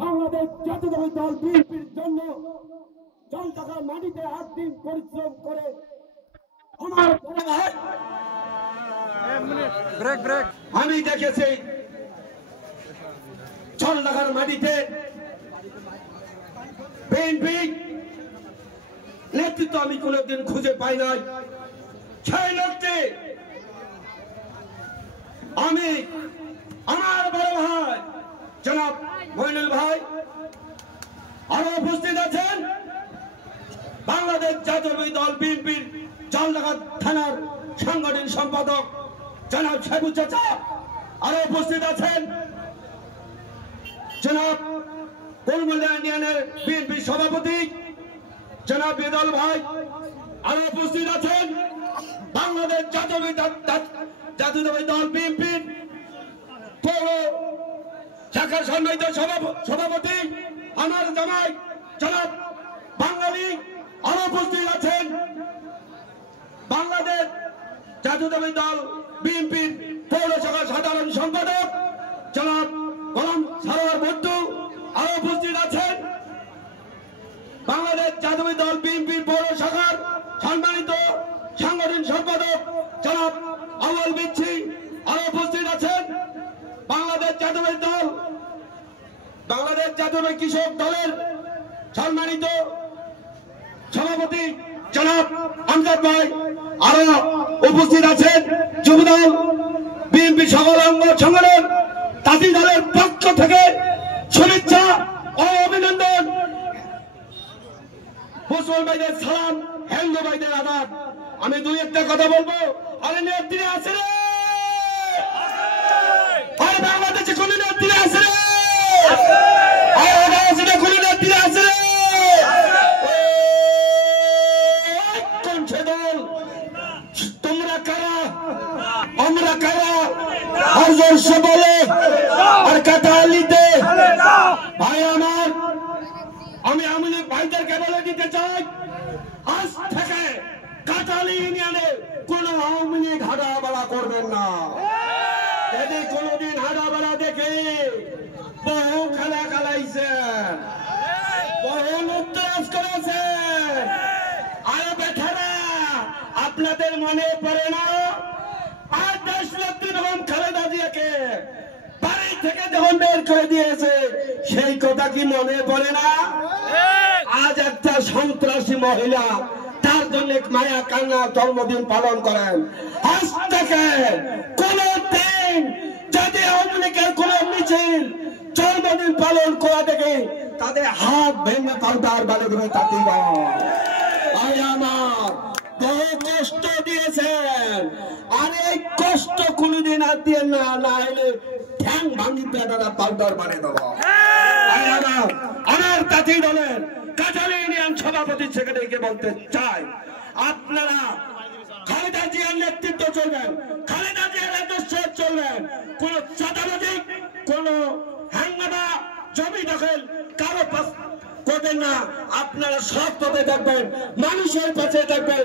বাংলাদেশ জাতীয়তাবাদী দল বিএনপির জন্য জলঢাকার মাটিতে 8 দিন পরিশ্রম করে আমার আমি দেখেছি জলঢাকার মাটিতে বিএনপি নেতৃত্ব আমি কোনোদিন খুঁজে পাই নাই। সেই লোকটি আমি আমার বড় ভাই জনাব মইনুল ভাই আরো উপস্থিত আছেন বাংলাদেশ জাতীয়তাবাদী দল বিএনপির জলঢাকা থানার সাংগঠনিক সম্পাদক জনাব সাইবুল চাচা আরো উপস্থিত আছেন জনাব কুলমুল্লা ইউনিয়নের বিএনপি সভাপতি জনাব বেদল ভাই আরো উপস্থিত আছেন বাংলাদেশ জাতীয়তাবাদী দল বিএনপির পৌর শাখার সম্মানিত সভাপতি আমার জামাই জনাব বাঙালি আরো উপস্থিত আছেন বাংলাদেশ জাতীয়তাবাদী দল বিএনপির পৌর শাখার সাধারণ সম্পাদক জনাব গোলাম সারোয়ার ভুট্টু আরো উপস্থিত আছেন বাংলাদেশ জাতীয়তাবাদী দল বিএনপির পৌর শাখার সম্মানিত সাংগঠনিক সম্পাদক জনাব আউয়াল বিচ্ছি আরো উপস্থিত আছেন বাংলাদেশ জাতীয়তাবাদী কৃষক দলের সম্মানিত সভাপতি জনাব আমজাদ ভাই আরো উপস্থিত আছেন যুবদল বিএনপি সকল অঙ্গ সংগঠন তাঁতি দলের পক্ষ থেকে শুভেচ্ছা ও অভিনন্দন মুসলমান ভাইদের সালাম হিন্দু ভাইদের আদাব। আমি দুই একটা কথা বলবো। আরে নেত্রী আছে রে, আরে বাংলাদেশে কোন নেত্রী আছে রে, আরে কোন নেত্রী আছে রে, কোন দল তোমরা কারা আমরা কারা আর জোরসে বলে আর কাটালিতে ভাই আমার আমি আমাদের ভাইদেরকে বলে দিতে চাই আজ থেকে কাটালি ইউনিয়নে কোন আওয়ামী লীগ হাঁটাবাড়া করবেন না। যদি কোনদিন হাঁটাবাড়া দেখে বহু খেলা খেলাইছে বহু লুপ্তরাজ করেছে। আরে বেঠারা আপনাদের মনে পড়ে না আর দেশ নেত্রী যখন খালেদা জিয়াকে বাড়ি থেকে যখন বের করে দিয়েছে সেই কথা কি মনে পড়ে না? আজ একটা সন্ত্রাসী মহিলা তার জন্য মায়া কান্না জন্মদিন পালন করেন। আজ থেকে কোন দিন যদি আওয়ামী লীগের কোন মিছিল জন্মদিন পালন করা দেখে তাদের হাত ভেঙে পাউডার বালে দেবে তাতে আমার বহু কষ্ট দিয়েছেন। আর এই কষ্ট কোনদিন আর দিয়ে না না এলে ঠ্যাং ভাঙি পেটারা পাউডার বানিয়ে দেবো। আমার তাঁতি দলের কাটালি ইউনিয়ন সভাপতি সেক্রেটারিকে বলতে চাই আপনারা খালেদা জিয়ার নেতৃত্ব চলবেন, খালেদা জিয়ার আদর্শ চলবেন। কোন চাঁদাবাজি কোন হাঙ্গামা জমি দখল কারো করবেন না। আপনারা সৎভাবে থাকবেন, মানুষের পাশে থাকবেন,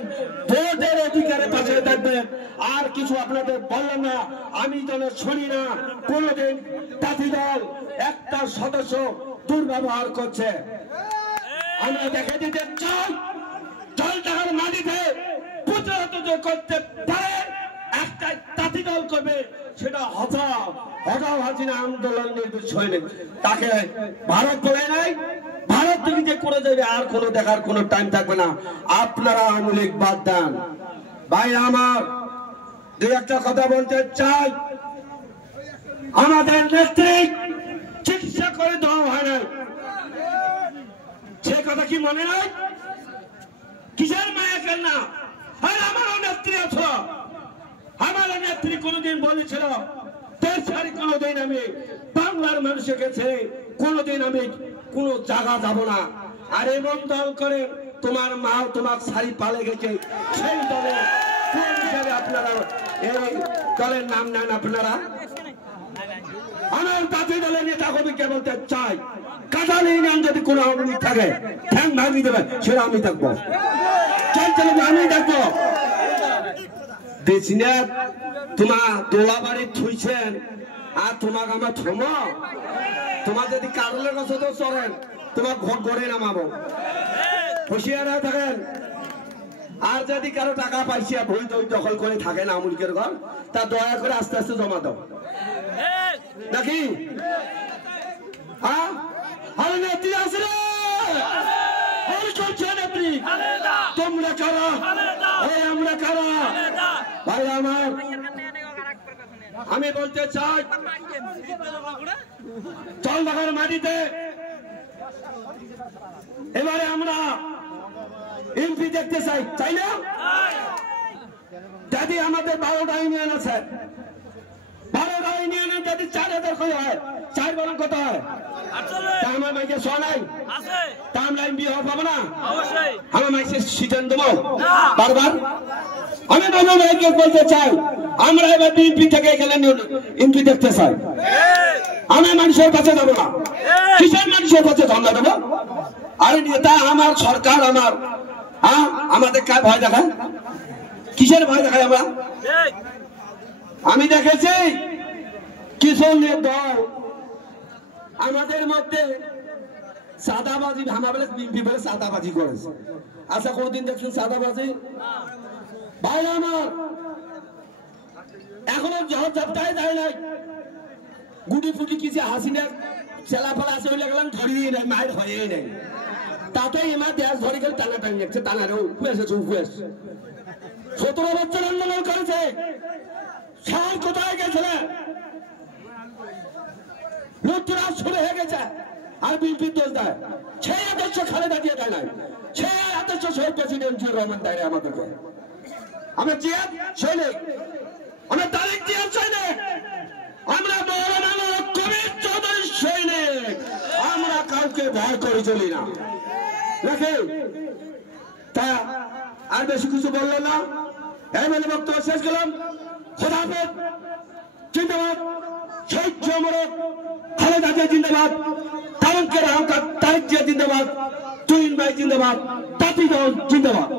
ভোটের অধিকারের পাশে থাকবেন। আর কিছু আপনাদের বললাম না, আমি যেন শুনি না কোনদিন তাঁতি দল একটা সদস্য দুর্ব্যবহার করছে। আমরা দেখে দিতে চাই জলঢাকার মাটিতে প্রতিহত করতে পারে একটা তাঁতি দল করবে, সেটা হঠাৎ হাসিনা আন্দোলন বিষয় নেই। তাকে ভারত বলে নাই, ভারত থেকে যে করে যাবে আর কোনো দেখার কোনো টাইম থাকবে না। আপনারা আওয়ামী লীগ বাদ দেন। ভাই আমার দুই একটা কথা বলতে চাই। আমাদের নেত্রী চিকিৎসা করে দেওয়া হয় না, সে কথা কি মনে নাই? কিসের মায়া কেন না? আর আমারও নেত্রী আছো, আমার নেত্রী কোনদিন বলেছিল দেশারি কোনদিন আমি বাংলার মানুষের কাছে কোনদিন আমি কোন জায়গা যাব না। আর এমন দল করে তোমার মা তোমার শাড়ি পালে গেছে, সেই দলে কোন হিসাবে আপনারা এই দলের নাম নেন? আপনারা আমার তাঁতি দলের নেতা কবিকে বলতে চাই কাটালি ইউনিয়ন যদি কোনো আওয়ামী লীগ থাকে ঠ্যাং ভাঙিয়ে দেবে, সেটা আমি থাকবো, আমি থাকবো। দেখছি না তোমার দোলা বাড়ি থুইছেন, আর তোমাকে আমার থমো তোমার যদি কারলের কাছে তো চলেন তোমার ঘর গড়ে নামাবো হুঁশিয়ার হয়ে থাকেন আর যদি কারো টাকা পাইছি ভুল দখল করে থাকেন আমুলকের ঘর তা দয়া করে আস্তে আস্তে জমা দাও নাকি হ্যাঁ আরে নেত্রী আসলে নেত্রী তোমরা কারা আমরা কারা ভাই আমার আমি বলতে চাই চল ঢাকার মাটিতে এবারে আমরা এমপি দেখতে চাই তাই না যদি আমাদের 12টা ইউনিয়ন আছে 12টা ইউনিয়নে যদি 4000 করে হয় 4 বরং কত হয় আমার মাইকে শোনাই তা আমরা এমপি হওয়া পাবো না আমার মাইকে সিজন দেবো বারবার আমি বলতে চাই আমরা এবার বিএনপি থেকে গেলে এমপি দেখতে চাই আমি মানুষের কাছে যাবো না কিসের মানুষের কাছে ধর্ণা দেবো আরে নেতা আমার সরকার আমার আমাদের কার ভয় দেখায় কিসের ভয় দেখায় আমরা আমি দেখেছি কিশোরের দল আমাদের মধ্যে সাদাবাজি ভাঙা বলে বিএনপি বলে সাদাবাজি করেছে আচ্ছা কোনদিন দেখছেন সাদাবাজি ভাই আমার এখনো জবাবটাই দেয় নাই গুটি ফুটি কিছু হাসিনার চেলাফেলা আছে বলে গেলাম ধরিয়ে নেই মায়ের হয়েই নেই তাতে এমার দেশ ধরে গেলে টানা টানি যাচ্ছে টানারও উঠেছে 17 বছর আন্দোলন করেছে সার কোথায় গেছে লুটতরাজ শুরু হয়ে গেছে আর বিএনপির দোষ দেয় সেই আদর্শ খালেদা দিয়ে দেয় নাই সেই আদর্শ শহীদ প্রেসিডেন্ট জিয়াউর রহমান দেয় আমাদেরকে আমরা জিয়াদ সৈনিক আমরা তারেক জিয়াদ সৈনিক আমরা মৌলানা কবির চৌধুরী সৈনিক আমরা কাউকে ভয় করে চলি না দেখে তা আর বেশি কিছু বললো না এই বলে বক্তব্য শেষ করলাম খোদা হাফেজ জিন্দাবাদ শহীদ জিয়াউর খালেদা জিয়া জিন্দাবাদ তারেক জিয়া জিন্দাবাদ তুহিন ভাই জিন্দাবাদ তাঁতি দল জিন্দাবাদ